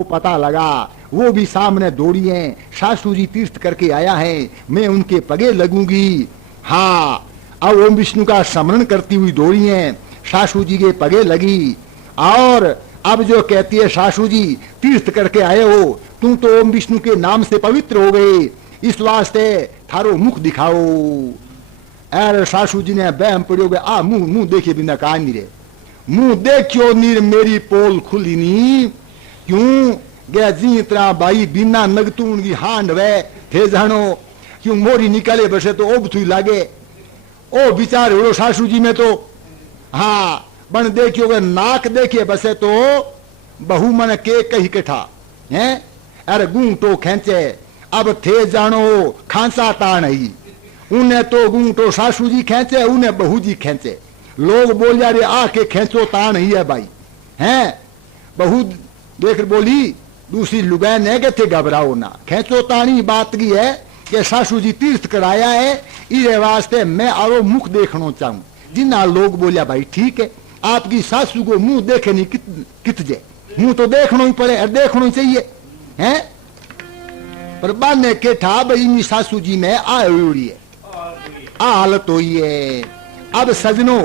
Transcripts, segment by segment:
वो पता लगा, वो भी सामने दौड़ी है, सासू जी तीर्थ करके आया है, मैं उनके पगे लगूंगी। हाँ, अब ओम विष्णु का स्मरण करती हुई दौड़ी है, सासू जी के पगे लगी। और अब जो कहती है, सासू जी तीर्थ करके आए हो, तुम तो ओम विष्णु के नाम से पवित्र हो गए, इस वास्ते थारो मुख दिखाओ। अरे सासू जी ने बहम पड़ो गए, आ मुंह मुंह देखे बिना कहा नहीं रे, मुंह देखियो नीर मेरी पोल खुली नी, क्यों गया जी तरह बाई बिना नगतून की हांड वे थे जानो, क्यों मोरी निकाले बसे तो ओब थी लागे। ओ विचार हो सासू जी में तो, हाँ बन देखियो गे नाक देखिए बसे तो बहु मन के कही कठा है। अरे गूंटो खेचे अब थे जानो खांसा तान ही, उन्हें तो गूंटो सासू जी खेचे, उन्हें बहू जी खेचे। लोग बोल जा रहे आके खेचो तान ही है भाई, हैं बहू देख बोली दूसरी लुगाई ने के थे घबराओ ना, खेचो तानी बात की है कि सासू जी तीर्थ कराया है, इस वास्ते मैं आरो मुख देखना चाहूं। जिन्ना लोग बोलिया भाई ठीक है, आपकी सासू को मुंह देखे नहीं कित जे, मुंह तो देखना ही पड़े, देखना ही चाहिए हैं। पर बाने के था भाई सासू जी में आ हुई है, आ हालत हुई है। अब सजनों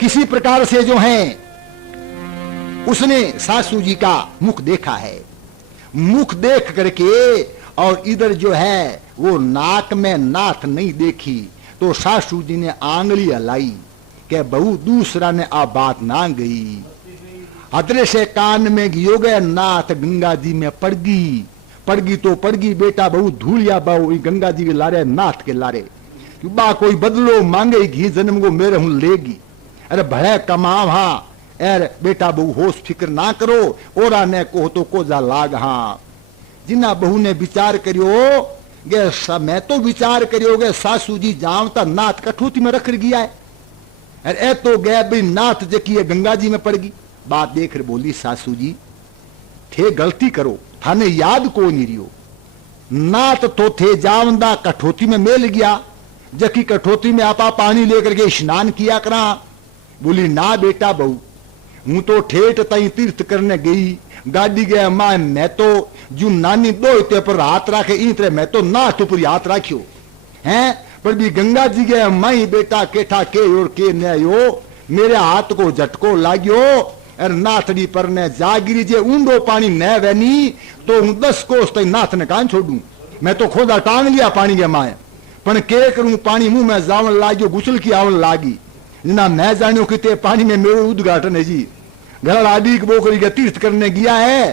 किसी प्रकार से जो है उसने सासू जी का मुख देखा है, मुख देख करके और इधर जो है वो नाक में नाथ नहीं देखी, तो सासू जी ने आंगली हलाई कि बहू दूसरा ने आ बात ना गई। अदरे से कान में गियो गए नाथ गंगा जी में पड़ गई तो पड़ गई बेटा बहू धूलिया बहु गंगा जी के लारे नाथ के लारे, बा कोई बदलो मांगे घी जन्म को मेरे हूं लेगी। अरे भले कमाव हाँ, अरे बेटा बहू होश फिक्र ना करो, ओरा ने को तो कोजा लाग। हाँ जिन्ना बहू ने विचार करियो गे, मैं तो विचार करियो गे सासू जी जावता नाथ कठौती में रख गया है, अरे ए तो गया भाई नाथ जकी है गंगा जी में पड़ गई। बात देख रहे बोली सासू जी थे गलती करो, थाने याद को नहीं रियो, नाथ तो थे जावंदा कठौती में मेल गया, जकी कठौती में आपा पानी लेकर के स्नान किया करा। बोली ना बेटा बहू, हूं तो ठेठ तई तीर्थ करने गई, गाड़ी गया मां मैं तो जो नानी दो इतने पर हाथ राखे इतने मैं तो ना तो पूरी हाथ राखियो हैं, पर भी गंगा जी गया माई बेटा केठा के और के न्यायो, मेरे हाथ को झटको लाग्यो, अरे नाथड़ी पर ने जागिरी जे ऊंडो पानी न वैनी तो हूं 10 कोस तई नाथ ने कान छोड़ू, मैं तो खोदा टांग लिया पानी के माए, पण के करूं पानी मुंह में जावन लाग्यो, गुसल की आवन लागी, ना मैं जानियो कि पानी में मेरे उद्घाटन है जी, घर आदि बोकरी का तीर्थ करने गया है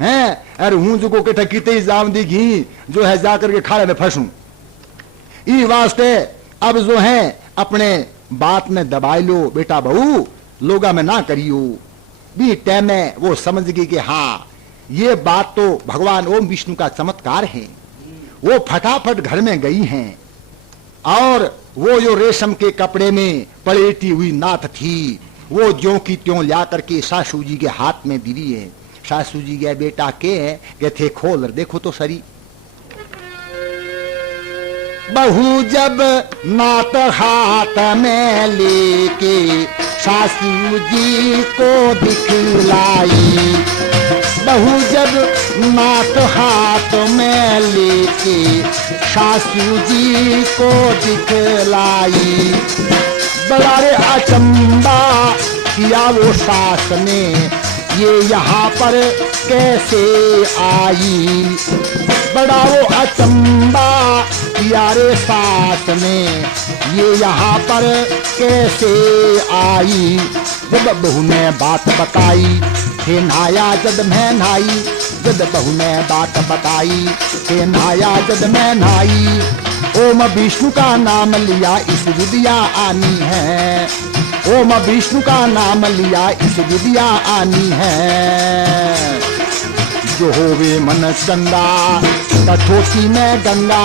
हैं, अरे हूं जो को केठा किते जावन दी घी जो है जाकर के खाले में फंसूं। ई वास्ते अब जो है अपने बात में दबाई लो बेटा बहू, लोगा में ना करियो। भी टाइम में वो समझ गई कि हाँ ये बात तो भगवान ओम विष्णु का चमत्कार है। वो फटाफट घर में गई हैं और वो जो रेशम के कपड़े में पलेटी हुई नाथ थी वो ज्यों की त्यों ला करके सासू जी के हाथ में दिली है। सासू जी के बेटा के थे खोल देखो तो सरी। बहू जब नाथ हाथ में लेके सासू जी को दिखलाई, बहू जब नाथ हाथ में लेके सासू जी को दिखलाई, बड़ा रे अचंबा किया वो सास ने ये यहाँ पर कैसे आई, बड़ा वो अचंबा किया रे सास ने ये यहाँ पर कैसे आई। जब बहू ने बात बताई थे नाया जद मैं नाई, जब बहू ने बात बताई थे नाया जद मैं नाई, ओम विष्णु का नाम लिया इस विद्या आनी है, ओम विष्णु का नाम लिया इस विद्या आनी है। जो होवे मन चंदा कठौती में गंगा,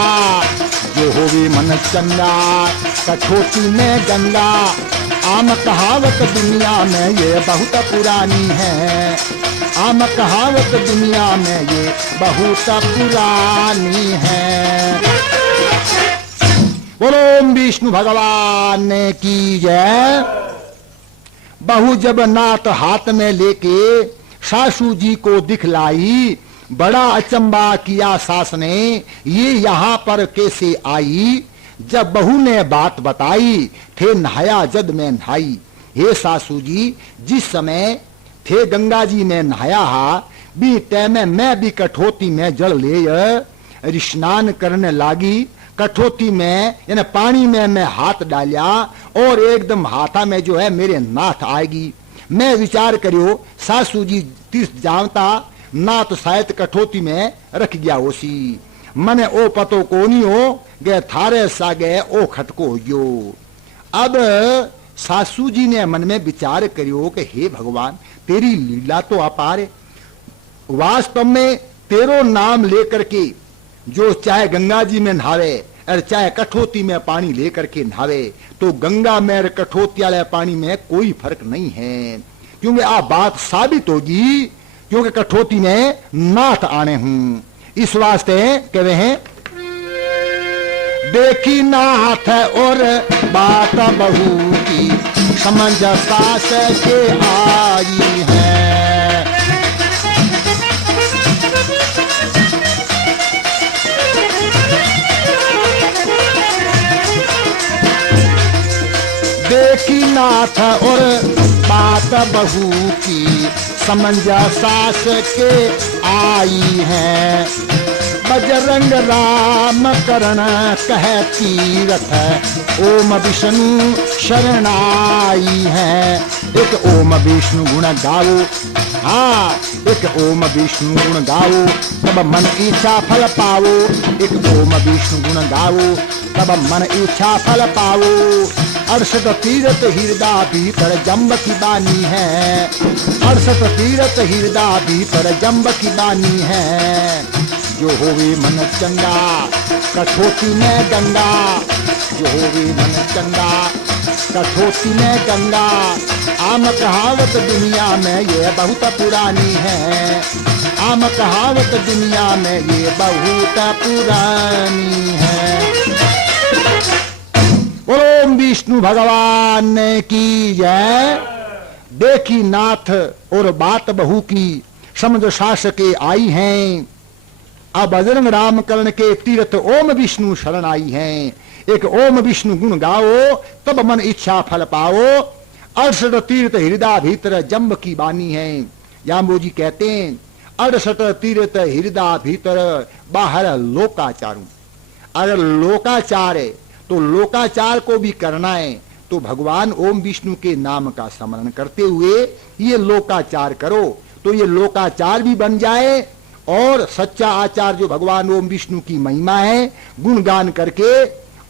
जो होवे मन चंदा कठौती में गंगा, आम कहावत दुनिया में ये बहुत पुरानी है, आम कहावत दुनिया में ये बहुत पुरानी है। बोलो ओम विष्णु भगवान की जय। बहू जब नाथ हाथ में लेके सासू जी को दिखलाई, बड़ा अचंबा किया सास ने, ये यहाँ पर कैसे आई। जब बहू ने बात बताई, थे नहाया जद में नहाई। हे सासू जी, जिस समय थे गंगा जी में नहाया हा, भी तैमे मैं भी कठोती में जल ले स्नान करने लागी। कठोती में यानी पानी में मैं हाथ डालिया और एकदम हाथा में जो है मेरे नाथ आएगी। मैं विचार करियो सासू जी तीर्थ जावता नाथ शायद कठोती में रख गया होसी। मने ओ पतो कोनी हो गए थारे सागे ओ खटको यो। अब सासू जी ने मन में विचार करियो कि हे भगवान, तेरी लीला तो अपार है। वास्तव में तेरो नाम लेकर के जो चाहे गंगा जी में नहावे और चाहे कठोती में पानी लेकर के नहावे, तो गंगा में और कठोती वाले पानी में कोई फर्क नहीं है। क्योंकि आप बात साबित होगी, क्योंकि कठोती में नाथ आने हूं। इस वास्ते कह रहे हैं, देखी नाथ और बात बहू की, समझ सास के आई है। देखी नाथ और बात बहू की, समझ सास के आई है। बजरंग राम करण कह तीरथ, ओम विष्णु शरण आई है। एक ओम विष्णु गुण गाओ, हाँ एक ओम विष्णु गुण गाओ, तब मन इच्छा फल पाओ। एक ओम विष्णु गुण गाओ, तब मन इच्छा फल पाओ। 68 तीरथ हृदय भीतर जम्ब की बानी है। 68 तीरथ हृदय भीतर जम्ब की बानी है। जो होवे मन चंगा कठोती में गंगा, जो होवे मन चंगा कठोती में गंगा। आम कहावत दुनिया में ये बहुत पुरानी है। आम कहावत दुनिया में ये बहुत पुरानी है। ओम विष्णु भगवान की जय। देखी नाथ और बात बहू की, समझ सास के आई हैं। अब बजरंग राम कर्ण के तीर्थ ओम विष्णु शरण आई हैं। एक ओम विष्णु गुण गाओ, तब मन इच्छा फल पाओ। 68 तीर्थ हृदय भीतर जम्ब की बानी है। याम्बो जी कहते हैं 68 तीर्थ हृदय भीतर बाहर लोकाचार। अगर लोकाचार है तो लोकाचार को भी करना है, तो भगवान ओम विष्णु के नाम का स्मरण करते हुए ये लोकाचार करो, तो ये लोकाचार भी बन जाए और सच्चा आचार जो भगवान ओम विष्णु की महिमा है गुणगान करके,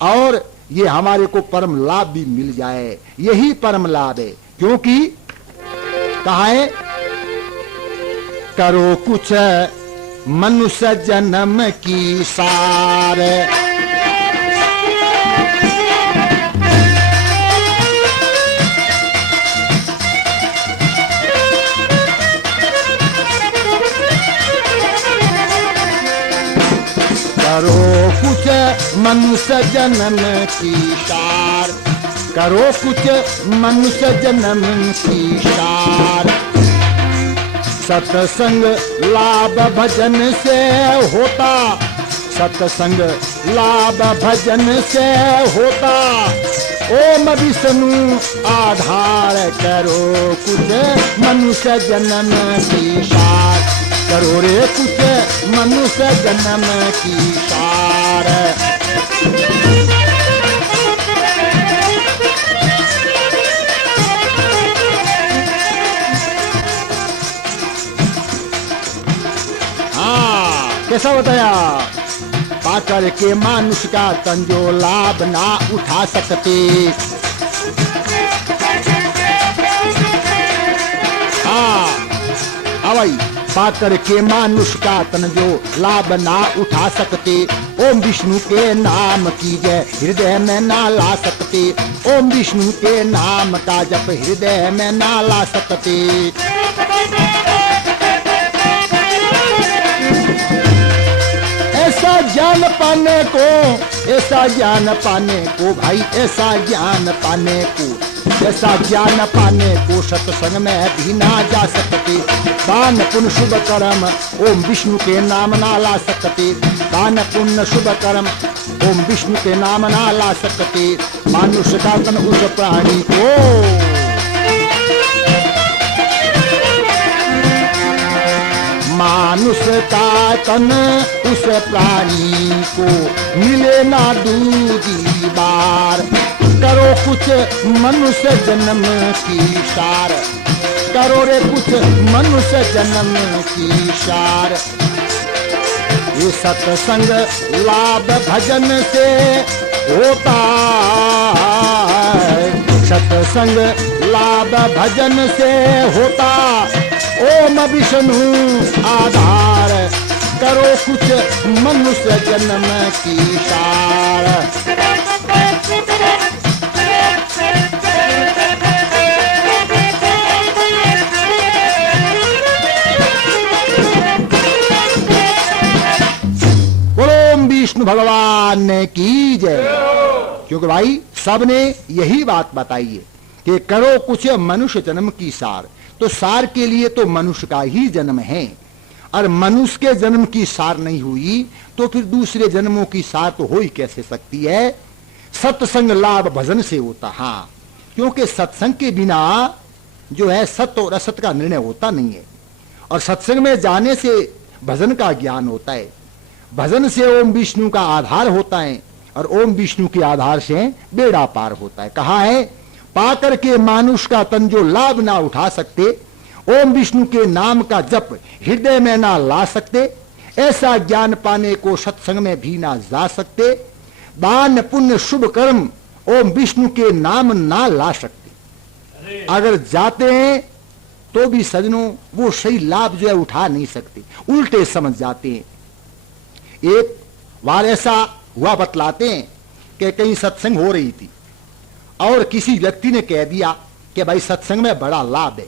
और ये हमारे को परम लाभ भी मिल जाए। यही परम लाभ है। क्योंकि कहा है, करो कुछ मनुष्य जन्म की सार, करो कुछ मनुष्य जन्म की सार, करो कुछ मनुष्य जन्म की सार। सत्संग लाभ भजन से होता, सत्संग लाभ भजन से होता। ओम विष्णु आधार, करो कुछ मनुष्य जन्म की सार, करो रे कुछ मनुष्य जन्म की सार। हाँ, कैसा बताया? पाकर के मानुष का तन जो लाभ ना उठा सकते। हाँ, अवई पाकर के मानुष का तन जो लाभ ना उठा सकते। ओम विष्णु के नाम की जय हृदय में ना ला सकते। ओम विष्णु के नाम का जप हृदय में ना ला सकते। ऐसा ज्ञान पाने को, ऐसा ज्ञान पाने को भाई, ऐसा ज्ञान पाने को ऐसा ज्ञान पाने को सत्संग में भी ना जा सकते। दान पुण्य शुभ कर्म ओम विष्णु के नाम ना ला सकते। दान पुण्य शुभ कर्म ओम विष्णु के नाम ना ला सकते। मानुष्य का तन उस प्राणी को, मानुष का तन उस प्राणी को मिले ना दूजी बार। करो कुछ मनुष्य जन्म की सार, करो रे कुछ मनुष्य जन्म की सार। ये सत्संग लाभ भजन से होता है, सत्संग लाभ भजन से होता। ओम विष्णु आधार, करो कुछ मनुष्य जन्म की सार। ओम विष्णु भगवान की जय। क्योंकि भाई सबने यही बात बताई है कि करो कुछ मनुष्य जन्म की सार। तो सार के लिए तो मनुष्य का ही जन्म है, और मनुष्य के जन्म की सार नहीं हुई तो फिर दूसरे जन्मों की सार तो हो ही कैसे सकती है। सत्संग लाभ भजन से होता। हाँ, क्योंकि सत्संग के बिना जो है सत्य और असत्य का निर्णय होता नहीं है, और सत्संग में जाने से भजन का ज्ञान होता है। भजन से ओम विष्णु का आधार होता है, और ओम विष्णु के आधार से बेड़ा पार होता है। कहा है, पाकर के मानुष का तन जो लाभ ना उठा सकते, ओम विष्णु के नाम का जप हृदय में ना ला सकते, ऐसा ज्ञान पाने को सत्संग में भी ना जा सकते। दान पुण्य शुभ कर्म ओम विष्णु के नाम ना ला सकते। अगर जाते हैं तो भी सजनों वो सही लाभ जो है उठा नहीं सकते, उल्टे समझ जाते हैं। एक बार ऐसा हुआ, बतलाते हैं कि कहीं सत्संग हो रही थी और किसी व्यक्ति ने कह दिया कि भाई सत्संग में बड़ा लाभ है।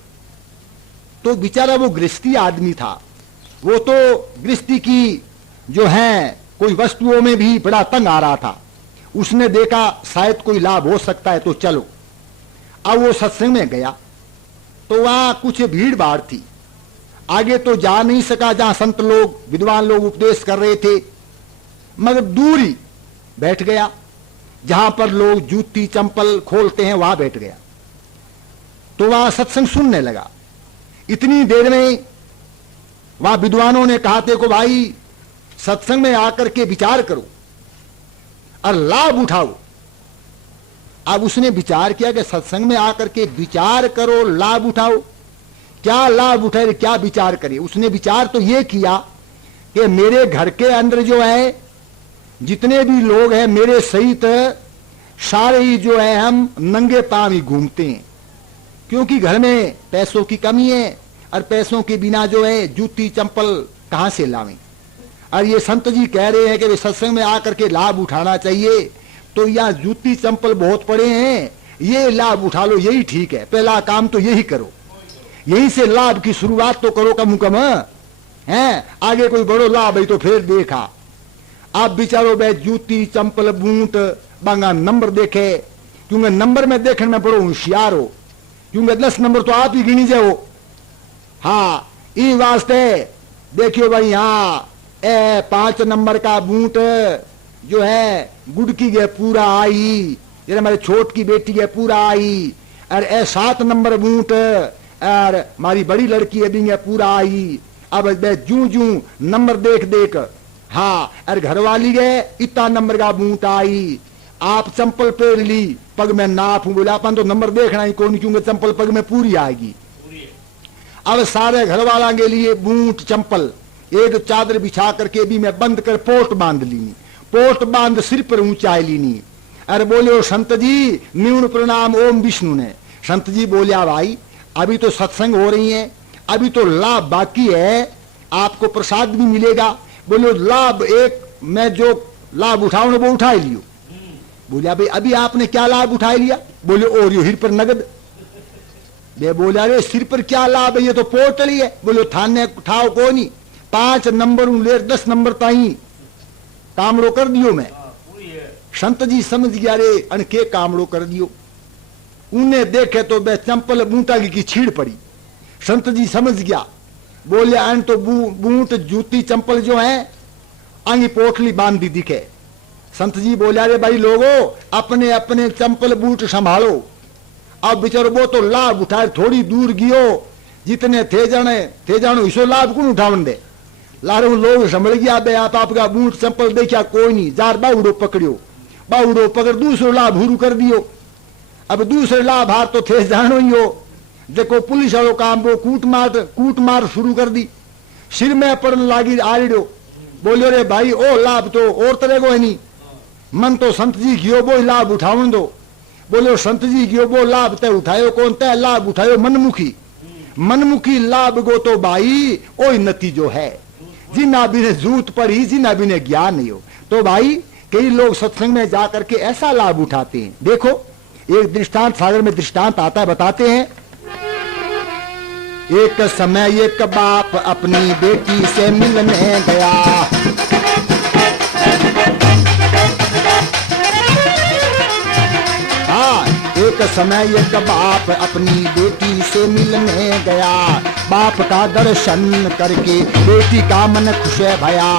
तो बेचारा वो गृहस्थी आदमी था, वो तो गृहस्थी की जो है कोई वस्तुओं में भी बड़ा तंग आ रहा था। उसने देखा शायद कोई लाभ हो सकता है तो चलो। अब वो सत्संग में गया तो वहां कुछ भीड़ भाड़ थी, आगे तो जा नहीं सका जहां संत लोग विद्वान लोग उपदेश कर रहे थे, मगर दूर ही बैठ गया जहां पर लोग जूती चंपल खोलते हैं, वहां बैठ गया। तो वहां सत्संग सुनने लगा। इतनी देर में वहां विद्वानों ने कहा थे को भाई सत्संग में आकर के विचार करो और लाभ उठाओ। अब उसने विचार किया कि सत्संग में आकर के विचार करो, लाभ उठाओ। क्या लाभ उठाए, क्या विचार करे? उसने विचार तो ये किया कि मेरे घर के अंदर जो है जितने भी लोग हैं मेरे सहित सारे ही जो है हम नंगे पांव ही घूमते हैं, क्योंकि घर में पैसों की कमी है और पैसों के बिना जो है जूती चंपल कहां से लावें। और ये संत जी कह रहे हैं कि सत्संग में आकर के लाभ उठाना चाहिए, तो यहाँ जूती चंपल बहुत पड़े हैं, ये लाभ उठा लो, यही ठीक है। पहला काम तो यही करो, यही से लाभ की शुरुआत तो करो कम कम है। आगे कोई बड़ो लाभ है तो फिर देखा। आप बिचारो बे जूती चंपल बूट बांगा नंबर देखे, क्योंकि नंबर में देखने में बड़ो होशियार हो, क्योंकि 10 नंबर तो आप ही गिनी जाओ। हाँ, ई वास्ते देखियो भाई, हाँ 5 नंबर का बूट जो है गुड़की के पूरा आई, जरा हमारे छोट की बेटी है पूरा आई, और 7 नंबर बूट और हमारी बड़ी लड़की है भी पूरा आई। अब जू जू नंबर देख देख, हाँ, और घरवाली गए इतना नंबर का बूट आई। आप चंपल पहन ली, पग में नाप हूं, बोले अपन तो नंबर देखना ही कौन, क्योंकि चंपल पग में पूरी आएगी। अब सारे घर वाला के लिए बूट चंपल एक चादर बिछा करके भी मैं बंद कर पोस्ट बांध ली, पोस्ट बांध सिर पर ऊंचाई लीनी। अरे बोले संत जी न्यून प्रणाम ओम विष्णु ने। संत जी बोलिया भाई अभी तो सत्संग हो रही है, अभी तो लाभ बाकी है, आपको प्रसाद भी मिलेगा। बोलो लाभ एक मैं जो लाभ उठाऊं वो उठा ही लियो। बोलिया भाई अभी आपने क्या लाभ उठा लिया? बोले और यो हिर पर नगद। बे बोला रे सिर पर क्या लाभ है, ये तो पोटली है। बोलो थाने उठाओ को नहीं, 5 नंबर ले 10 नंबर ताई कामड़ो कर दियो मैं। संत जी समझ गया रे अनके कामड़ो कर दियो। उन्हें देखे तो बे चंपल बूटा की छीड़ पड़ी। संत जी समझ गया, बोले आन तो बूट जूती चंपल जो है आंगी पोटली बांधी दिखे। संत जी बोले अरे भाई लोगो अपने अपने चंपल बूट संभालो। अब बेचारो वो तो लाभ उठाए थोड़ी दूर गियो, जितने थे जानो इसो लाभ कौन उठावन दे। लारे लोग संभल गया बे आप आपका बूट चंपल देखा कोई नहीं, जार बाउडो पकड़ियो, बाउडो पकड़ दूसरो लाभ हुरू कर दियो। अब दूसरे लाभ हार तो थे जानो ही हो। देखो पुलिस वालों काम वो कूट मार शुरू कर दी, सिर में पड़न लागी आरिडो। बोलियो रे भाई ओ लाभ तो और तरह को है नहीं, मन तो संत जी गियो वो लाभ उठावन दो। बोलो संत जी गियो वो लाभ तय उठायो कौन तय लाभ उठायो मनमुखी। मनमुखी लाभ गो तो भाई ओ नतीजो है, जिना भी ने जूत पर ही जिना भी ने ज्ञान नहीं हो। तो भाई कई लोग सत्संग में जाकर के ऐसा लाभ उठाते हैं। देखो एक दृष्टांत सागर में दृष्टांत आता है, बताते हैं। एक समय एक बाप अपनी बेटी से मिलने गया। एक समय एक बाप अपनी बेटी से मिलने गया। बाप का दर्शन करके बेटी का मन खुश भया।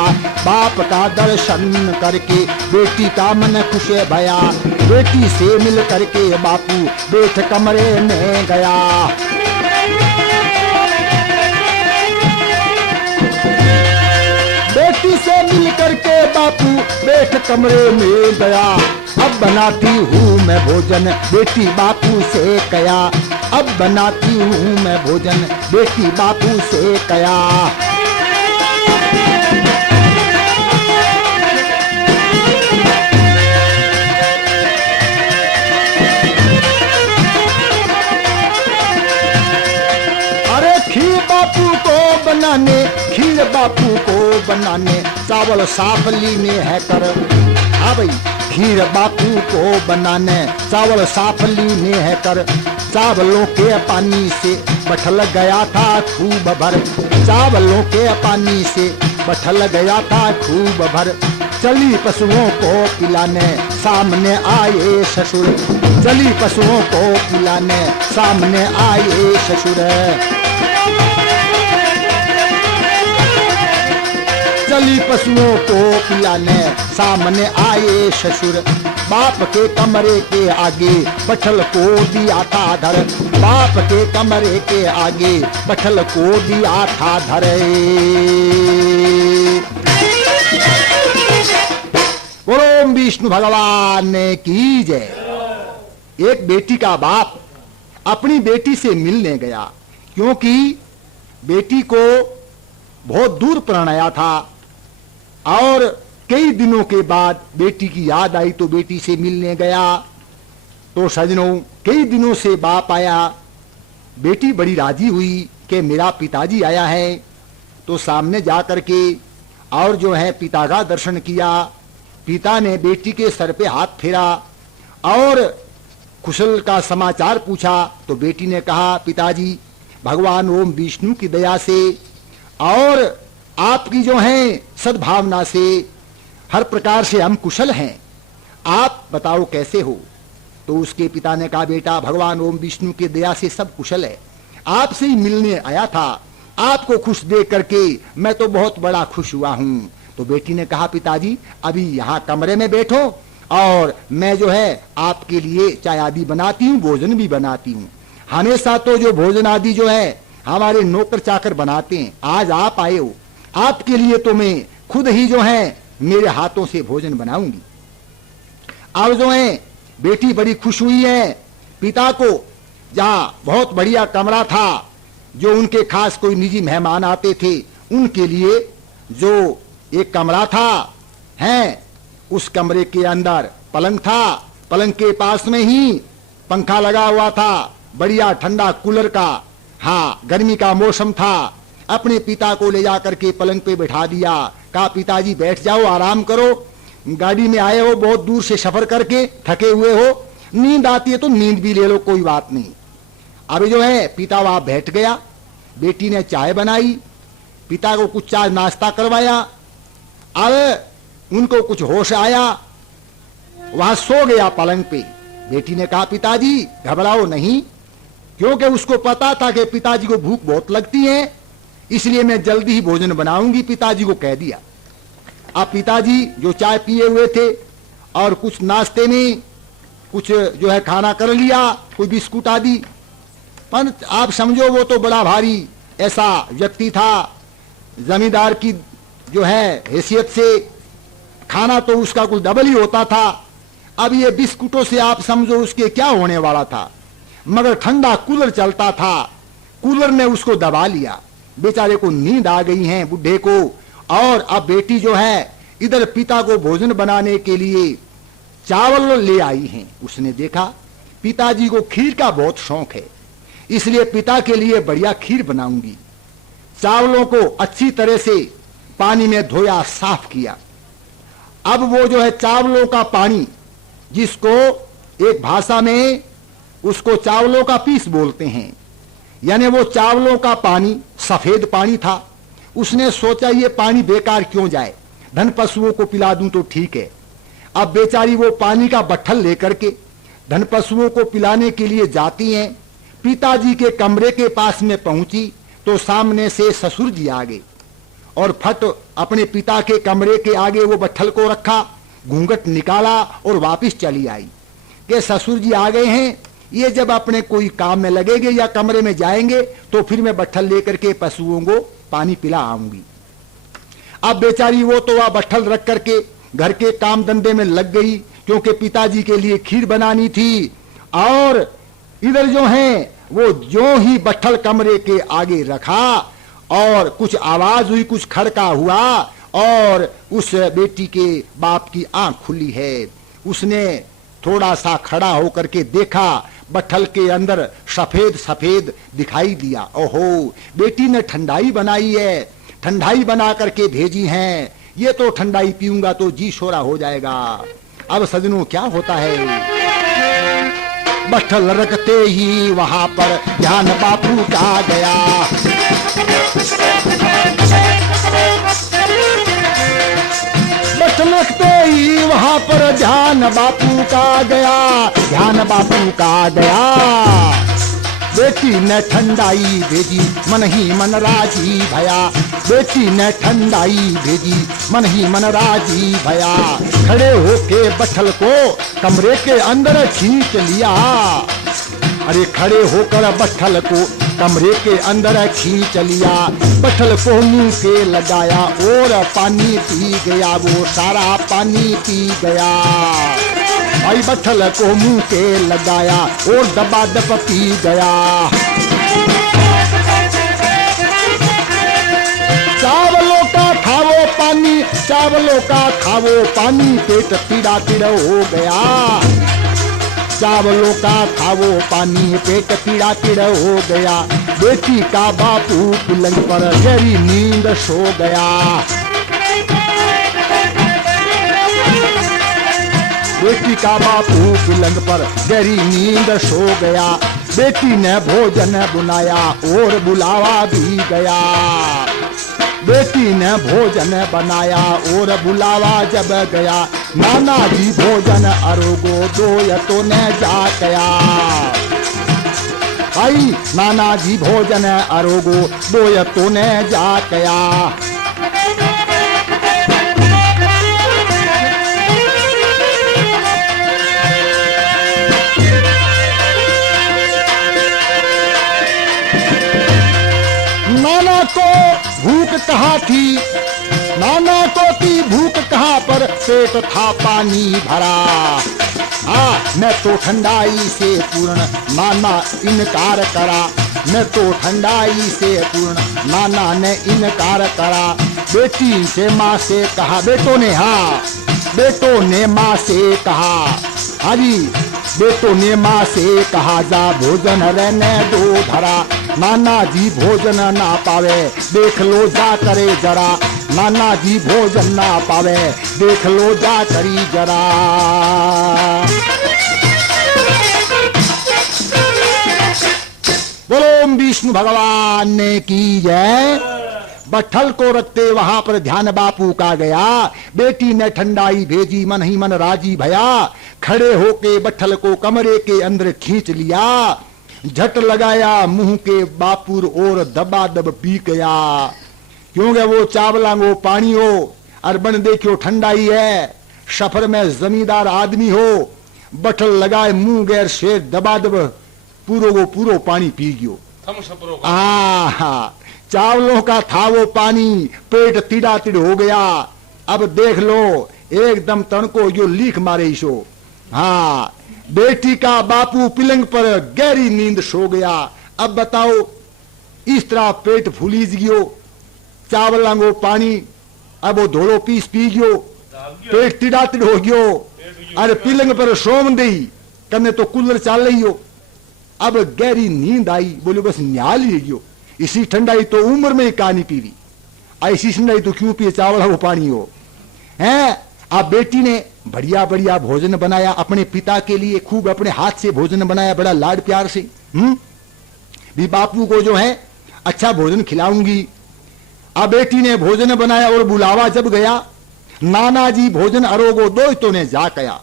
बाप का दर्शन करके बेटी का मन खुश भया। बेटी से मिल करके बापू बैठ कमरे में गया। बेटी से मिल करके बापू बैठ कमरे में गया। अब बनाती हूँ मैं भोजन बेटी बापू से कया। अब बनाती हूँ मैं भोजन बेटी बापू से कया। अरे खीर बापू को बनाने, खीर बापू को बनाने चावल साफ लीने है कर। हाँ भाई खीर बापू को बनाने चावल साफ लीने है कर। चावलों के पानी से बठल गया था खूब भर। चावलों के पानी से बठल गया था खूब भर। चली पशुओं को पिलाने सामने आए ससुर। चली पशुओं को पिलाने सामने आए ससुर। चली पशुओं को पिलाने सामने आए ससुर। बाप के कमरे के आगे बठल को दिया था धर। बाप के कमरे के आगे बठल को दिया था धर। ओम विष्णु भगवान की जय। एक बेटी का बाप अपनी बेटी से मिलने गया, क्योंकि बेटी को बहुत दूर प्रणया था और कई दिनों के बाद बेटी की याद आई तो बेटी से मिलने गया। तो सजनों कई दिनों से बाप आया। बेटी बड़ी राजी हुई कि मेरा पिताजी आया है। तो सामने जा करके और जो है पिता का दर्शन किया। पिता ने बेटी के सर पे हाथ फेरा और कुशल का समाचार पूछा। तो बेटी ने कहा पिताजी भगवान ओम विष्णु की दया से और आपकी जो है सद्भावना से हर प्रकार से हम कुशल हैं, आप बताओ कैसे हो। तो उसके पिता ने कहा बेटा भगवान ओम विष्णु की दया से सब कुशल है, आपसे ही मिलने आया था। आपको खुश देख करके मैं तो बहुत बड़ा खुश हुआ हूं। तो बेटी ने कहा पिताजी अभी यहाँ कमरे में बैठो और मैं जो है आपके लिए चाय आदि बनाती हूँ, भोजन भी बनाती हूँ। हमेशा तो जो भोजन आदि जो है हमारे नौकर चाकर बनाते हैं, आज आप आए हो, आपके लिए तो मैं खुद ही जो है मेरे हाथों से भोजन बनाऊंगी। अब जो है बेटी बड़ी खुश हुई है। पिता को जहाँ बहुत बढ़िया कमरा था, जो उनके खास कोई निजी मेहमान आते थे उनके लिए जो एक कमरा था है, उस कमरे के अंदर पलंग था। पलंग के पास में ही पंखा लगा हुआ था, बढ़िया ठंडा कूलर का। हाँ गर्मी का मौसम था। अपने पिता को ले जाकर के पलंग पे बैठा दिया। कहा पिताजी बैठ जाओ, आराम करो, गाड़ी में आए हो, बहुत दूर से सफर करके थके हुए हो, नींद आती है तो नींद भी ले लो, कोई बात नहीं। अभी जो है पिता वहां बैठ गया। बेटी ने चाय बनाई, पिता को कुछ चाय नाश्ता करवाया। अब उनको कुछ होश आया, वहां सो गया पलंग पे। बेटी ने कहा पिताजी घबराओ नहीं, क्योंकि उसको पता था कि पिताजी को भूख बहुत लगती है, इसलिए मैं जल्दी ही भोजन बनाऊंगी, पिताजी को कह दिया। अब पिताजी जो चाय पिए हुए थे और कुछ नाश्ते में कुछ जो है खाना कर लिया, कोई बिस्कुट आदि, पर आप समझो वो तो बड़ा भारी ऐसा व्यक्ति था, जमींदार की जो है हैसियत से खाना तो उसका कुछ डबल ही होता था। अब ये बिस्कुटों से आप समझो उसके क्या होने वाला था, मगर ठंडा कूलर चलता था, कूलर ने उसको दबा लिया। बेचारे को नींद आ गई है बुढ़े को। और अब बेटी जो है इधर पिता को भोजन बनाने के लिए चावल ले आई हैं। उसने देखा पिताजी को खीर का बहुत शौक है, इसलिए पिता के लिए बढ़िया खीर बनाऊंगी। चावलों को अच्छी तरह से पानी में धोया, साफ किया। अब वो जो है चावलों का पानी, जिसको एक भाषा में उसको चावलों का पीस बोलते हैं, यानी वो चावलों का पानी सफेद पानी था। उसने सोचा ये पानी बेकार क्यों जाए, धन पशुओं को पिला दूं तो ठीक है। अब बेचारी वो पानी का बट्ठल लेकर के धन पशुओं को पिलाने के लिए जाती हैं। पिताजी के कमरे के पास में पहुंची तो सामने से ससुर जी आ गए और फट अपने पिता के कमरे के आगे वो बट्ठल को रखा, घूंघट निकाला और वापस चली आई कि ससुर जी आ गए हैं, ये जब अपने कोई काम में लगेंगे या कमरे में जाएंगे तो फिर मैं बट्ठल लेकर के पशुओं को पानी पिला आऊंगी। अब बेचारी वो तो वह बट्ठल रख करके घर के काम धंधे में लग गई, क्योंकि पिताजी के लिए खीर बनानी थी। और इधर जो है वो जो ही बट्ठल कमरे के आगे रखा और कुछ आवाज हुई, कुछ खड़का हुआ और उस बेटी के बाप की आंख खुली है। उसने थोड़ा सा खड़ा होकर के देखा, बट्ठल के अंदर सफेद सफेद दिखाई दिया। ओहो, बेटी ने ठंडाई बनाई है, ठंडाई बना करके भेजी है, ये तो ठंडाई पीऊंगा तो जी शोरा हो जाएगा। अब सजनों क्या होता है, बट्ठल रखते ही वहां पर ध्यान बापू का गया। बट्ठल रखते ही वहां पर ध्यान बापू का गया, ध्यान बापू का गया। बेटी ने ठंडाई भेजी, मन ही मन राजी भया। बेटी ने ठंडाई भेजी, मन ही मन राजी भया। खड़े होके बट्ठल को कमरे के अंदर खींच लिया। अरे खड़े होकर बट्ठल को कमरे के अंदर खींच लिया। बट्ठल को मुंह के लगाया और पानी पी गया, वो सारा पानी पी गया। भाई बट्ठल को मुंह के लगाया और दबा दब पी गया। चावलों का खाओ पानी, चावलों का खाओ पानी, पेट पीड़ा पीड़ा हो गया। चावलों का खाओ पानी, पेट पीड़ा पीड़ा हो गया। बेटी का बापू पलंग पर गहरी नींद सो गया। बेटी का बापू पलंग पर गहरी नींद सो गया। बेटी ने भोजन बनाया और बुलावा भी गया। बेटी ने भोजन बनाया और बुलावा जब गया। नाना जी भोजन अरोगो दो तो न जा गया। भाई नाना जी भोजन अरोगो दो तो न जा गया। नाना को भूख कहाँ थी, नाना को थी भूख कहाँ पर, पेट था पानी भरा। मैं तो ठंडाई से पूर्ण, नाना इनकार करा। मैं तो ठंडाई से पूर्ण, नाना ने इनकार करा। बेटी से माँ से कहा, बेटों ने बेटों ने माँ से कहा, अरे बेटों ने माँ से कहा, जा भोजन रहने दो धरा। नाना जी भोजन ना पावे, देख लो जा करे जरा। नाना जी भोजन ना पावे, देख लो जा करी जरा। बोलो विष्णु भगवान ने की जय। बट्ठल को रखते वहां पर ध्यान बापू का गया। बेटी ने ठंडाई भेजी, मन ही मन राजी भया। खड़े होके बट्ठल को कमरे के अंदर खींच लिया, झट लगाया मुंह के बापुर और दबादब पी गया। क्योंकि वो चावलांगो पानी हो, अरबन देखियो ठंडाई है, सफर में जमींदार आदमी हो, बट्ठल लगाए मुंह गैर शेर दबादब पूरो वो पूरो पानी पी गयो। चावलों का था वो पानी, पेट तिड़ा तिड़ हो गया। अब देख लो एकदम तनको जो लीक मारे इसो। हाँ, बेटी का बापू पिलंग पर गहरी नींद सो गया। अब बताओ इस तरह पेट फूलीज गयो, चावलांगो पानी अब वो धोलो पीस पी गयो, पेट तिड़ा तिड़ हो गयो। अरे पिलंग पर सोम दई कने तो कूलर चाल रही हो। अब गहरी नींद आई, बोलो बस न्याल ही गयो। इसी ठंडाई तो उम्र में कहानी पीवी, ऐसी ठंडाई तो क्यों पिए चावल वो पानी हो है। अब बेटी ने बढ़िया बढ़िया भोजन बनाया अपने पिता के लिए, खूब अपने हाथ से भोजन बनाया, बड़ा लाड प्यार से। भी बापू को जो है अच्छा भोजन खिलाऊंगी। अब बेटी ने भोजन बनाया और बुलावा जब गया, नाना जी भोजन अरोगो दो तो ने जा कया।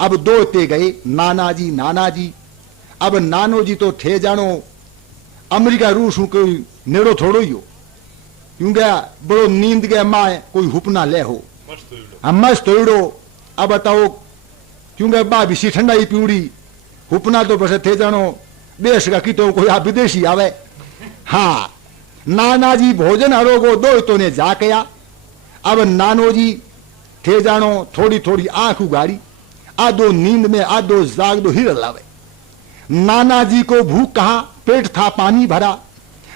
अब दो ते गए नाना जी नाना जी। अब नानो जी तो थे जानो अमेरिका रूस हूं कोई नेड़ो थोड़ो ही हो, क्योंकि बड़ो नींद गया माँ कोई हुपना ले हो मस्त होड़ो। अब बताओ क्योंकि बा बिसी ठंडा ही पीउड़ी हुपना तो बस थे जानो देश का की तो कोई आप विदेशी आवे। हाँ, नाना जी भोजन अरोगो दो तो ने जा कया। अब नानो जी थे जानो थोड़ी थोड़ी आंख उगाड़ी, आधो नींद में आधो जाग दो हिर लावे। नाना जी को भूख कहा, पेट था पानी भरा,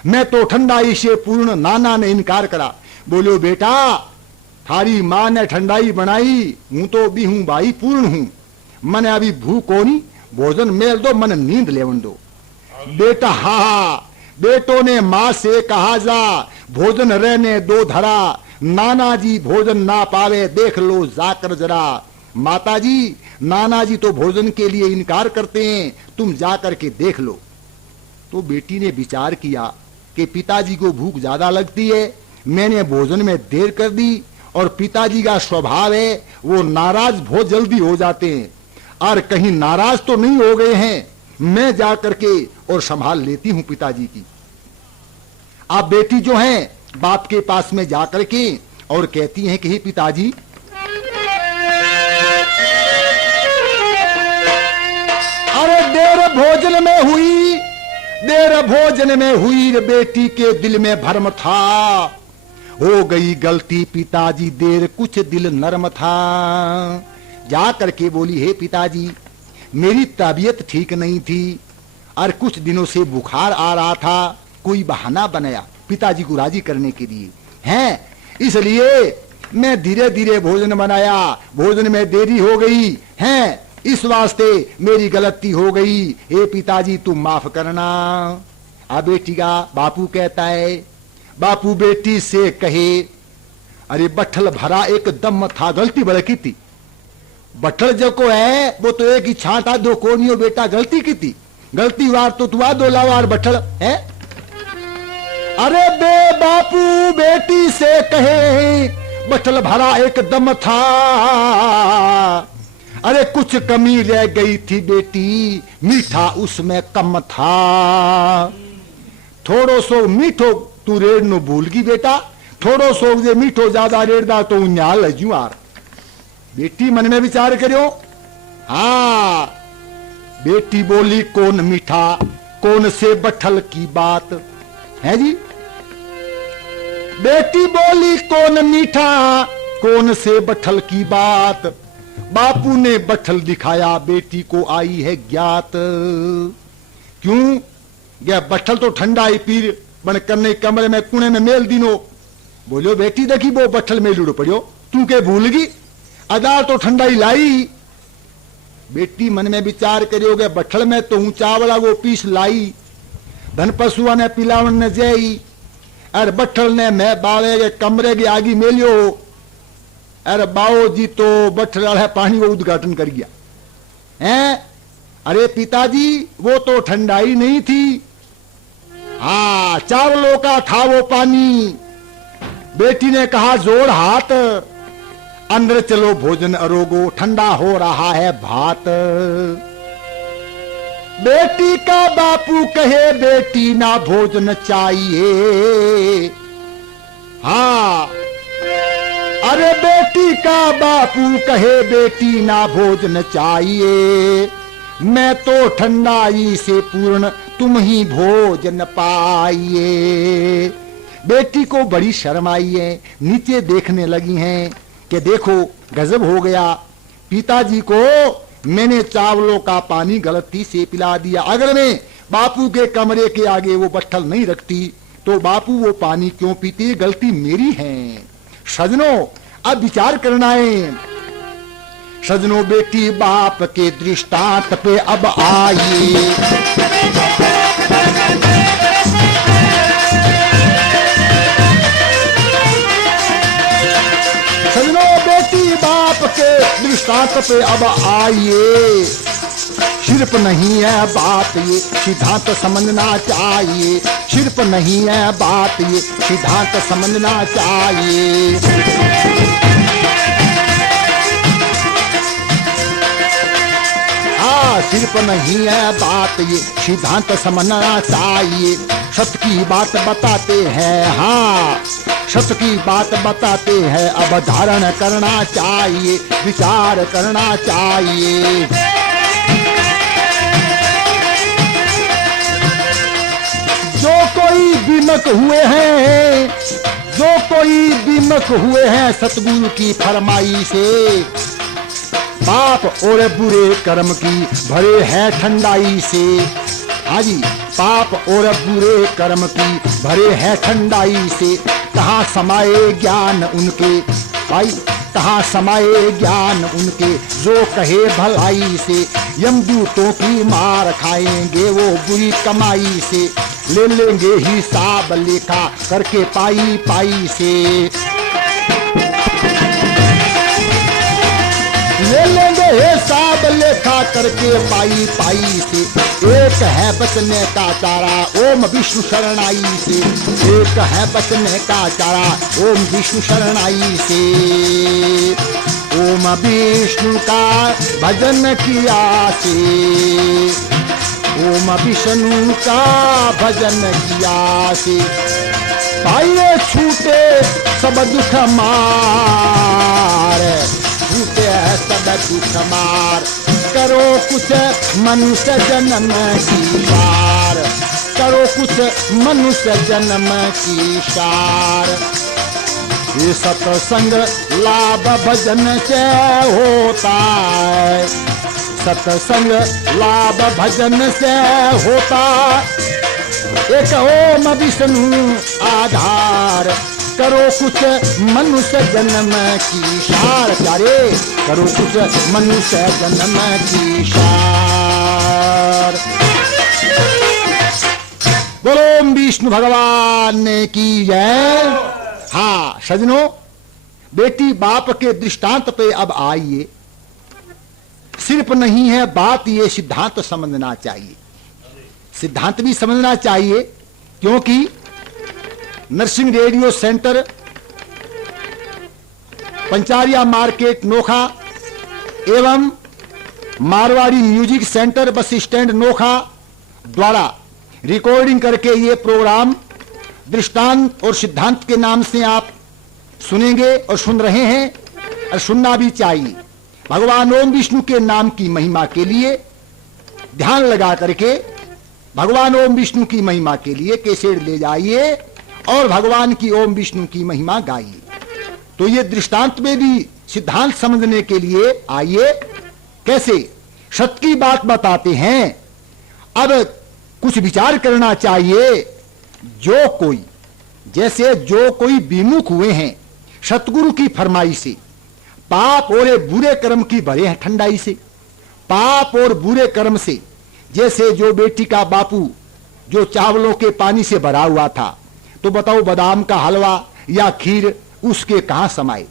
मैं तो ठंडाई से पूर्ण। नाना ने इनकार करा, बोलो बेटा थारी माँ ने ठंडाई बनाई, हूं तो भी हूं भाई पूर्ण हूं, मने अभी भूख होनी, भोजन मेल दो, मन नींद लेवन दो। बेटा हा, बेटों ने माँ से कहा जा भोजन रहने दो धरा, नाना जी भोजन ना पावे देख लो जाकर जरा। माता जी नाना जी तो भोजन के लिए इनकार करते हैं, तुम जाकर के देख लो। तो बेटी ने विचार किया कि पिताजी को भूख ज्यादा लगती है, मैंने भोजन में देर कर दी, और पिताजी का स्वभाव है वो नाराज बहुत जल्दी हो जाते हैं, और कहीं नाराज तो नहीं हो गए हैं, मैं जाकर के और संभाल लेती हूं पिताजी की। आप बेटी जो है बाप के पास में जाकर के और कहती हैं कि हे पिताजी, अरे देर भोजन में हुई, देर भोजन में हुई, बेटी के दिल में भरम था, हो गई गलती पिताजी देर कुछ दिल नरम था। जा करके बोली, हे पिताजी मेरी तबीयत ठीक नहीं थी और कुछ दिनों से बुखार आ रहा था, कोई बहाना बनाया पिताजी को राजी करने के लिए हैं, इसलिए मैं धीरे धीरे भोजन बनाया, भोजन में देरी हो गई है, इस वास्ते मेरी गलती हो गई, हे पिताजी तुम माफ करना। अब बेटी का बापू कहता है, बापू बेटी से कहे, अरे बट्ठल भरा एक दम था, गलती बड़े की थी, बट्ठल जो को है वो तो एक ही छांटा दो कोनियो, बेटा गलती की थी, गलती वार तो तुआ दो लावार बट्ठल है। अरे बे बापू बेटी से कहे, बट्ठल भरा एक दम था, अरे कुछ कमी रह गई थी बेटी, मीठा उसमें कम था, थोड़ो सो मीठो तू रेड़ नो भूल गई बेटा, थोड़ो सो जे मीठो ज्यादा रेड़दा तो न्याल जुआर। बेटी मन में विचार करो। हाँ, बेटी बोली कौन मीठा कौन से बट्ठल की बात है जी, बेटी बोली कौन मीठा कौन से बट्ठल की बात, बापू ने बट्ठल दिखाया बेटी को आई है ज्ञात। क्यों गया बट्ठल तो ठंडा ही पीर बन करने कमरे में कुणे में मेल दिनो, बोलो बेटी देखी वो बट्ठल में लुड़ पड़ो, तू के भूल गई, अदार तो ठंडा ही लाई। बेटी मन में विचार करोगे, बट्ठल में तो ऊंचा वाला वो पीस लाई, धन पशुआ ने पिलावन ने जई, अरे बट्ठल ने मैं बावे के कमरे की आगी मेलियो, अरे बाओ जी तो बट्ठल है पानी को उद्घाटन कर गया हैं। अरे पिताजी वो तो ठंडाई नहीं थी, हाँ चावलों का था वो पानी। बेटी ने कहा जोड़ हाथ, अंदर चलो भोजन अरोगो, ठंडा हो रहा है भात। बेटी का बापू कहे बेटी ना भोजन चाहिए। हाँ, अरे बेटी का बापू कहे बेटी ना भोजन चाहिए। मैं तो ठंडाई से पूर्ण, तुम ही भोजन पाइए। बेटी को बड़ी शर्म आई है, नीचे देखने लगी हैं कि देखो गजब हो गया, पिताजी को मैंने चावलों का पानी गलती से पिला दिया। अगर मैं बापू के कमरे के आगे वो बट्ठल नहीं रखती तो बापू वो पानी क्यों पीते, गलती मेरी है। सजनों, अब विचार करना है। सजनों, बेटी बाप के दृष्टांत पे अब आइए। सजनों, बेटी बाप के दृष्टांत पे अब आइए। सिर्फ नहीं है बात ये, सिद्धांत समझना चाहिए। सिर्फ नहीं है बात ये, सिद्धांत समझना चाहिए। हाँ, सिर्फ नहीं है बात ये, सिद्धांत समझना चाहिए। सत्य की बात बताते हैं, हाँ सत्य की बात बताते हैं। अब धारण करना चाहिए, विचार करना चाहिए। जो कोई विमुख हुए हैं, जो कोई विमुख हुए हैं सतगुरु की फरमाई से, पाप और बुरे कर्म की भरे हैं ठंडाई से। हाजी, पाप और बुरे कर्म की भरे हैं ठंडाई से। कहाँ समाये ज्ञान उनके भाई, कहाँ समाये ज्ञान उनके जो कहे भलाई से। यमदूतों की मार खाएंगे वो बुरी कमाई से। ले लेंगे हिसाब लेखा करके पाई पाई से। ले लेंगे हिसाब लेखा करके पाई पाई से। एक है बचने का चारा ओम विष्णु शरणाई से। एक है बचने का चारा ओम विष्णु शरणाई से। ओम विष्णु का भजन किया से। ओम विष्णु का भजन किया से। पाइए छूटे सब दुख मार, छूटे सब दुख मार। करो कुछ मनुष्य जन्म की सार, करो कुछ मनुष्य जन्म की सार। ये सत्संग लाभ भजन से होता है। सत्संग लाभ भजन से होता। एक ओम विष्णु आधार। करो कुछ मनुष्य जन्म की सार। प्यारे, करो कुछ मनुष्य जन्म की सार। बोलो विष्णु भगवान की जय। हाँ सजनों, बेटी बाप के दृष्टांत पे अब आइए। सिर्फ नहीं है बात ये, सिद्धांत समझना चाहिए। सिद्धांत भी समझना चाहिए, क्योंकि Narsingh radio centre, Panchariya market Nokha एवं Marwari music centre bus stand Nokha द्वारा रिकॉर्डिंग करके ये प्रोग्राम दृष्टांत और सिद्धांत के नाम से आप सुनेंगे और सुन रहे हैं, और सुनना भी चाहिए। भगवान ओम विष्णु के नाम की महिमा के लिए ध्यान लगा करके भगवान ओम विष्णु की महिमा के लिए कैसेट ले जाइए और भगवान की ओम विष्णु की महिमा गाइए। तो ये दृष्टांत में भी सिद्धांत समझने के लिए आइए। कैसे? सत्य की बात बताते हैं। अब कुछ विचार करना चाहिए। जो कोई, जैसे जो कोई विमुख हुए हैं सतगुरु की फरमाई से, पाप और बुरे कर्म की भरे हैं ठंडाई से। पाप और बुरे कर्म से, जैसे जो बेटी का बापू जो चावलों के पानी से भरा हुआ था, तो बताओ बादाम का हलवा या खीर उसके कहां समाए।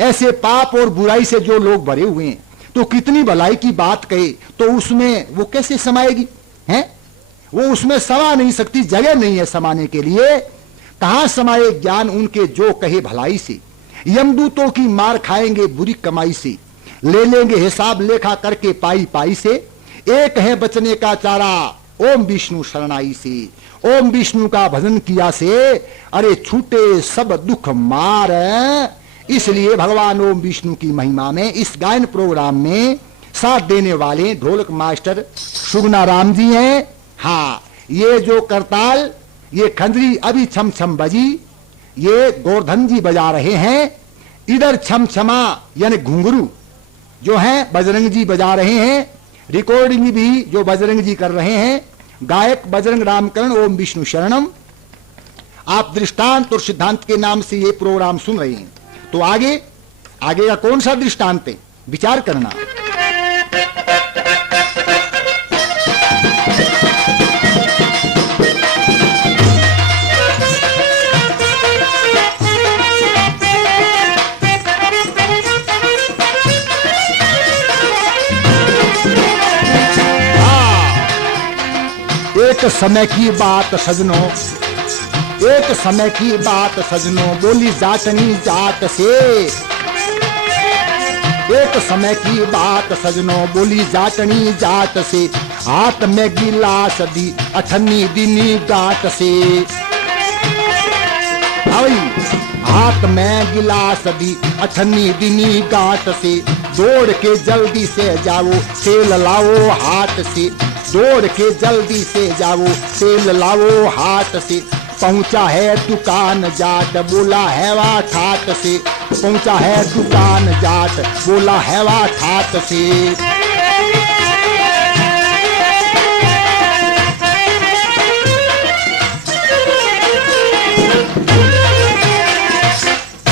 ऐसे पाप और बुराई से जो लोग भरे हुए हैं, तो कितनी भलाई की बात कहे तो उसमें वो कैसे समाएगी? हैं? वो उसमें समा नहीं सकती, जगह नहीं है समाने के लिए। कहां समाए ज्ञान उनके जो कहे भलाई से। यमदूतों की मार खाएंगे बुरी कमाई से, ले लेंगे हिसाब लेखा करके पाई पाई से। एक है बचने का चारा ओम विष्णु शरणाई से, ओम विष्णु का भजन किया से अरे छूटे सब दुख मार। इसलिए भगवान ओम विष्णु की महिमा में इस गायन प्रोग्राम में साथ देने वाले ढोलक मास्टर सुगना राम जी हैं। हाँ, ये जो करताल, ये खंजरी अभी छम छम बजी, ये गोवर्धन जी बजा रहे हैं। इधर छम छमा यानी घुंघरू जो है बजरंग जी बजा रहे हैं। रिकॉर्डिंग भी जो बजरंग जी कर रहे हैं। गायक बजरंग रामकरण ओम विष्णु शरणम। आप दृष्टांत और सिद्धांत के नाम से ये प्रोग्राम सुन रहे हैं। तो आगे का कौन सा दृष्टांत है, विचार करना। एक समय की बात सजनों, एक समय की बात सजनों, बोली जाटनी जाट से। एक समय की बात सजनों, बोली जाटनी जाट से। हाथ में गिलास दी अठन्नी दिनी गाट से। हाथ में गिलास दी अठन्नी दिनी गाट से। दौड़ के जल्दी से जाओ तेल लाओ हाथ से। दौड़ के जल्दी से जाओ तेल लाओ हाथ से। पहुंचा है दुकान जाट, बोला है वा ठाट से। पहुंचा है दुकान जाट, बोला है वा ठाट से।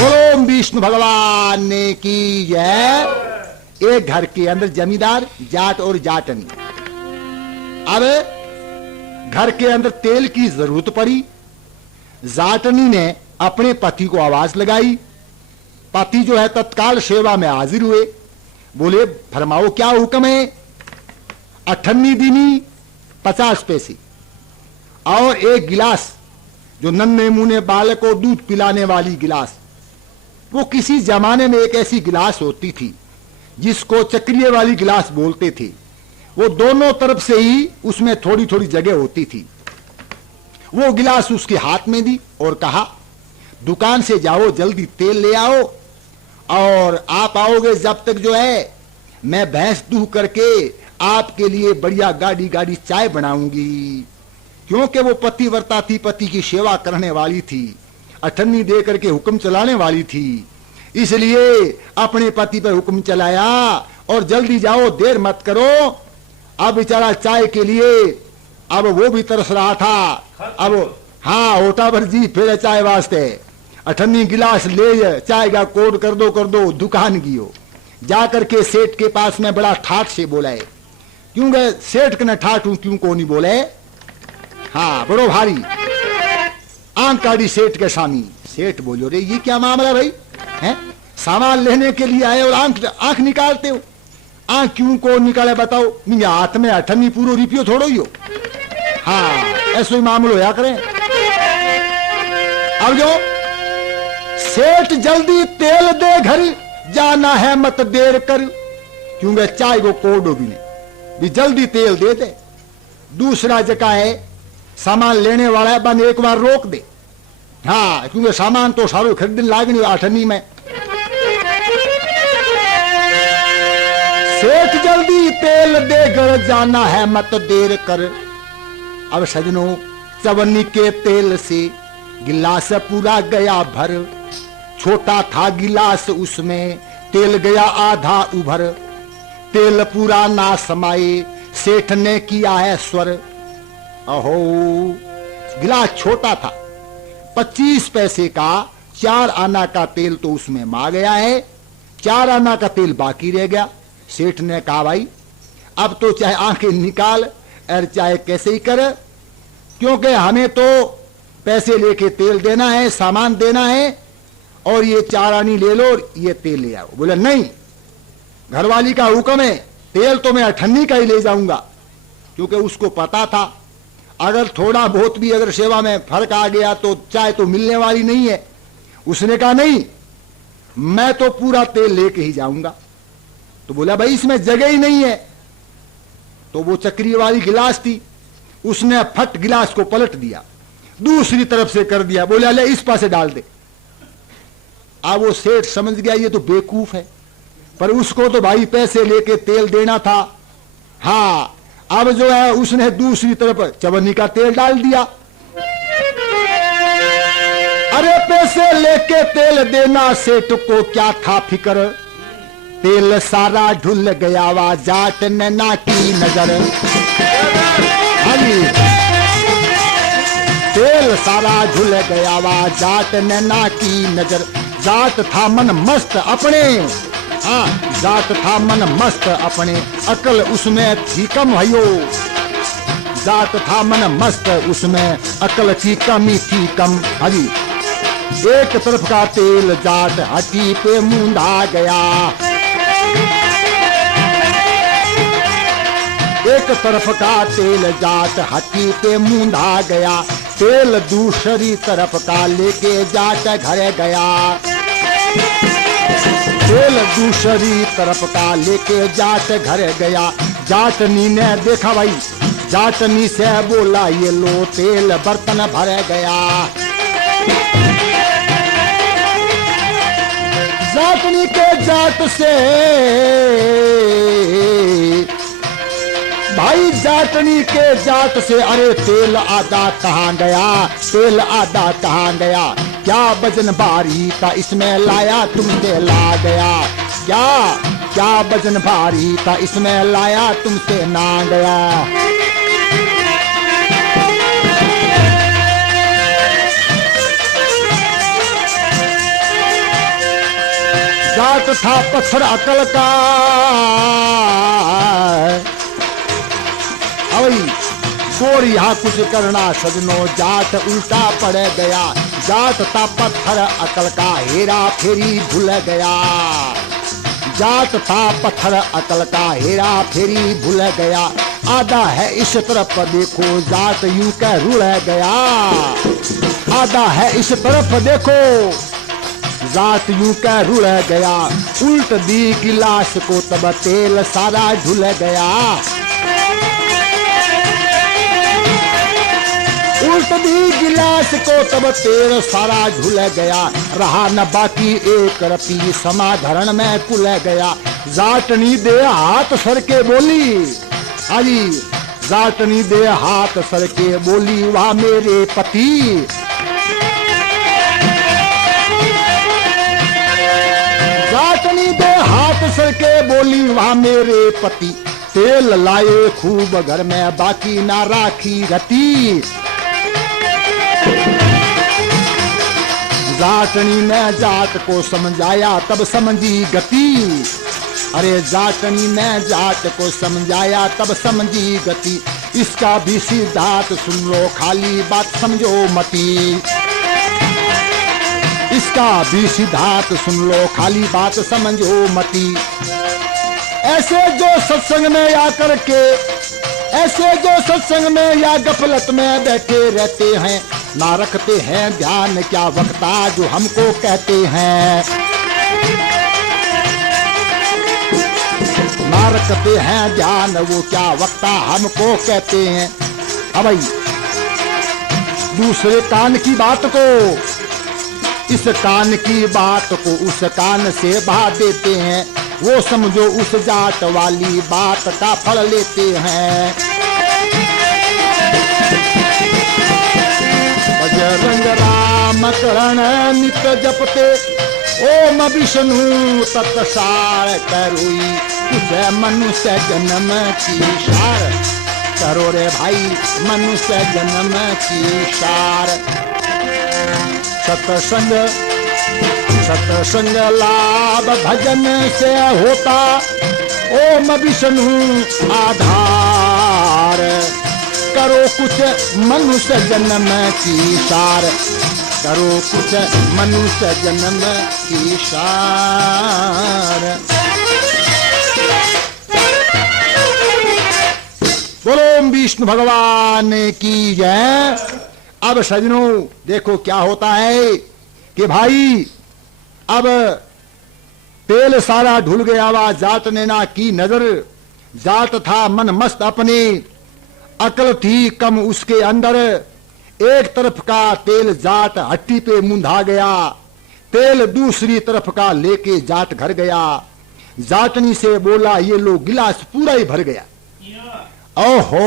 ओम विष्णु भगवान ने की जय। एक घर के अंदर जमींदार जाट और जाटनी। अब घर के अंदर तेल की जरूरत पड़ी। जाटनी ने अपने पति को आवाज लगाई। पति जो है तत्काल सेवा में हाजिर हुए। बोले फरमाओ क्या हुक्म है। अठन्नी दिनी 50 पैसे और एक गिलास, जो नन्हे मुन्ने बालक को दूध पिलाने वाली गिलास। वो किसी जमाने में एक ऐसी गिलास होती थी जिसको चक्रिये वाली गिलास बोलते थे। वो दोनों तरफ से ही उसमें थोड़ी थोड़ी जगह होती थी। वो गिलास उसके हाथ में दी और कहा दुकान से जाओ जल्दी तेल ले आओ, और आप आओगे जब तक जो है मैं भैंस दूह करके आपके लिए बढ़िया गाड़ी गाड़ी चाय बनाऊंगी। क्योंकि वो पतिव्रता थी, पति की सेवा करने वाली थी, अठन्नी दे करके हुक्म चलाने वाली थी। इसलिए अपने पति पर हुक्म चलाया और जल्दी जाओ देर मत करो। अब बेचारा चाय के लिए अब वो भी तरस रहा था। अब हाँ होटा भर जी फिर चाय वास्ते अठन्नी गिलास ले चाय का कोड कर दो दुकान गियो। जाकर के सेठ के पास में बड़ा ठाठ से बोला है। क्योंकि सेठ के न ठाठ हूं क्यों को नहीं बोले। हाँ बड़ो भारी आंख काटी सेठ के सामी। सेठ बोलो रे ये क्या मामला भाई है, सामान लेने के लिए आए और आंख निकालते हो। आंख क्यों को निकाले बताओ। नहीं हाथ में अठन्नी पूरो रिपियो थोड़ो ही हो। हाँ ऐसा ही मामलो होया करें। अब जो सेठ जल्दी तेल दे घर जाना है मत देर कर। क्योंकि चाय को कोडो भी नहीं भी जल्दी तेल दे दे। दूसरा जगह है सामान लेने वाला है बन एक बार रोक दे। हाँ क्योंकि सामान तो सारो खरीदने लागनी अठन्नी में। सेठ जल्दी तेल दे घर जाना है मत देर कर। अब सजनों चवन्नी के तेल से गिलास पूरा गया भर। छोटा था गिलास उसमें तेल गया आधा उभर। तेल पूरा ना समाये सेठ ने किया है स्वर। अहो गिलास छोटा था 25 पैसे का, 4 आना का तेल तो उसमें मा गया है, 4 आना का तेल बाकी रह गया। सेठ ने कहा भाई अब तो चाहे आंखें निकाल और चाहे कैसे ही कर, क्योंकि हमें तो पैसे लेके तेल देना है, सामान देना है, और ये 4 आनी ले लो और ये तेल ले आओ। बोले नहीं घरवाली का हुक्म है, तेल तो मैं अठन्नी का ही ले जाऊंगा। क्योंकि उसको पता था अगर थोड़ा बहुत भी अगर सेवा में फर्क आ गया तो चाय तो मिलने वाली नहीं है। उसने कहा नहीं मैं तो पूरा तेल लेके ही जाऊंगा। तो बोला भाई इसमें जगह ही नहीं है। तो वो चक्री वाली गिलास थी, उसने फट गिलास को पलट दिया, दूसरी तरफ से कर दिया, बोला ले इस पासे डाल दे। अब वो सेठ समझ गया ये तो बेवकूफ है, पर उसको तो भाई पैसे लेके तेल देना था। हाँ, अब जो है उसने दूसरी तरफ चवन्नी का तेल डाल दिया। अरे पैसे लेके तेल देना सेठ को क्या था फिक्र, तेल सारा ढुल गया वा जाट नैना की नजर। तेल सारा ढुल गया वा जाट नैना की नजर। जाट था मन मस्त अपने, हाँ जाट था मन मस्त अपने, अकल उसमें थी कम भयो। जाट था मन मस्त उसमें, अकल की कमी थी कम। हाजी, एक तरफ का तेल जाट हड्डी पे मूंदा गया, एक तरफ का तेल जाट हड्डी पे मूंदा गया, तेल दूसरी तरफ का लेके जाट घर गया। तेल दूसरी तरफ का लेके जाट घर गया। जाटनी ने देखा भाई, जाटनी से बोला ये लो तेल बर्तन भर गया। जाटनी के जाट से भाई, जाटनी के जाट से अरे तेल आधा कहाँ गया, तेल आधा कहाँ गया, क्या वजन भारी था इसमें लाया तुमसे ला गया, क्या क्या वजन भारी था इसमें लाया तुमसे ना गया। जाट था पत्थर अकल का, और यहाँ कुछ करना सजनो, जाट उल्टा पड़ गया। जाट था पत्थर अकल का, हेरा फेरी भूल गया। जाट था पत्थर अकल का, हेरा फेरी भूल गया। आधा है इस तरफ देखो, जाट यूं कह रुल गया। आधा है इस तरफ देखो, जाट यूं कह रुल गया। उल्ट दी गिलास को तब तेल सारा ढुल गया। उल्ट दी गिलास को तब तेल सारा झुल गया। रहा न बाकी एक रपी, समाधरण में कुल गया। जाटनी दे हाथ सर के बोली, हाजी जाटनी दे हाथ सर के बोली, वाह मेरे पति। जाटनी दे हाथ सर के बोली, वाह मेरे पति। तेल लाए खूब घर में, बाकी ना राखी रती। जाटनी ने जाट को समझाया तब समझी गति। अरे जाटनी ने जाट को समझाया तब समझी गति। इसका भी सिद्धांत सुन लो, खाली बात समझो मती। इसका भी सिद्धांत सुन लो, खाली बात समझो मती। ऐसे जो सत्संग में आकर के, ऐसे जो सत्संग में या गफलत में बैठे रहते हैं, ना रखते हैं ध्यान क्या वक्ता जो हमको कहते हैं। ना रखते हैं ध्यान वो क्या वक्ता हमको कहते हैं। अब भाई दूसरे कान की बात को, इस कान की बात को उस कान से बहा देते हैं। वो समझो उस जाट वाली बात का फल लेते हैं। बजरंग राम करण नित्य जपते, ओम विष्णु तत्सार करुई। कुछ मनुष्य जन्म की सार करो रे भाई, मनुष्य जन्म की सार। सत्संग सत्संग लाभ भजन से होता, ओम विष्णु आधार। करो कुछ मनुष्य जन्म की सार, करो कुछ मनुष्य जन्म की सार। बोलो विष्णु भगवान की जय। अब सजनों देखो क्या होता है कि भाई अब तेल सारा ढुल गया वा जाट ने ना की नजर, जाट था मन मस्त अपने, अकल थी कम उसके अंदर। एक तरफ का तेल जाट हट्टी पे मुंधा गया, तेल दूसरी तरफ का लेके जाट घर गया। जाटनी से बोला ये लो गिलास पूरा ही भर गया। ओहो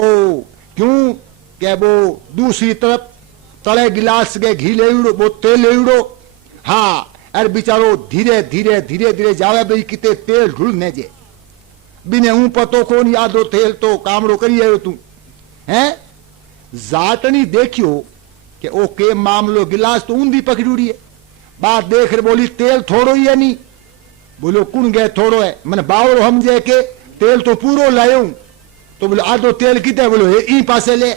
क्यों क्या वो दूसरी तरफ तले गिलास के घी ले उड़ो, वो तेल ले उड़ो। हाँ अरे बिचारो धीरे धीरे धीरे धीरे जावे भाई किते तेल ढूंढने जे बिने हूं पतो को नहीं यादो तेल तो कामड़ो करी आयो तू हैं। जाटनी देखियो कि ओके मामलो गिलास तो ऊंधी पकड़ी है। बात देख रहे बोली तेल थोड़ो ही है नहीं। बोलो कुण गए थोड़ो है, मैंने बावरो समझे के तेल तो पूरो लायो। तो बोले आधो तेल कितने, बोलो ई पासे ले।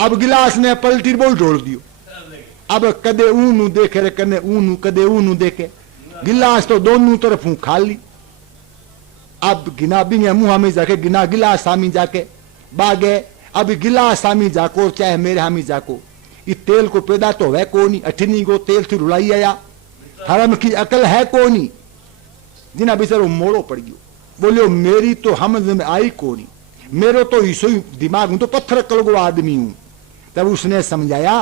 अब गिलास ने पलटी बोल ढोल दियो। अब कदे ऊनू देखे रे कने ऊनू कदे ऊनू देखे, गिलास तो दोनों तरफ हूं खाली। अब गिना भी मुंह में जाके गिना गिलास सामी जाके बागे। अब गिलास सामी जाको चाहे मेरे हामी जाको, ये तेल को पैदा तो है कोनी। अठनी को तेल थी रुलाई आया, हरम की अकल है कोनी। जिना बेचारो मोड़ो पड़ गयो, बोलियो मेरी तो समझ में आई कोनी, मेरो तो इसो दिमाग हूं तो पत्थर कलगो आदमी हूं। तब उसने समझाया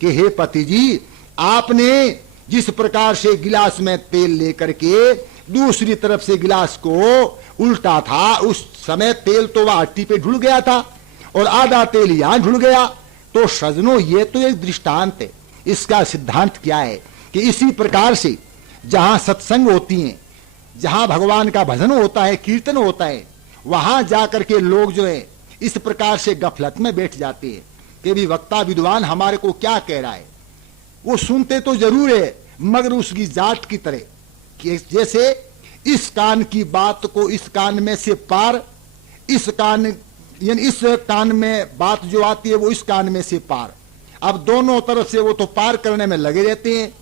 कि हे पति जी, आपने जिस प्रकार से गिलास में तेल लेकर के दूसरी तरफ से गिलास को उल्टा था, उस समय तेल तो वह हट्टी पे ढुल गया था और आधा तेल यहां ढुल गया। तो सजनों ये तो एक दृष्टांत है। इसका सिद्धांत क्या है कि इसी प्रकार से जहां सत्संग होती हैं, जहां भगवान का भजन होता है, कीर्तन होता है, वहां जाकर के लोग जो है इस प्रकार से गफलत में बैठ जाते हैं कि भी वक्ता विद्वान हमारे को क्या कह रहा है। वो सुनते तो जरूर है मगर उसकी जाट की तरह कि जैसे इस कान की बात को इस कान में से पार, इस कान यानी इस कान में बात जो आती है वो इस कान में से पार। अब दोनों तरफ से वो तो पार करने में लगे रहते हैं,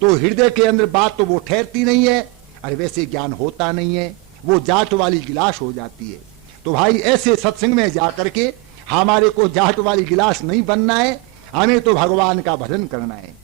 तो हृदय के अंदर बात तो वो ठहरती नहीं है। अरे वैसे ज्ञान होता नहीं है, वो जाट वाली गिलास हो जाती है। तो भाई ऐसे सत्संग में जाकर के हमारे को जाट वाली गिलास नहीं बनना है, हमें तो भगवान का भजन करना है।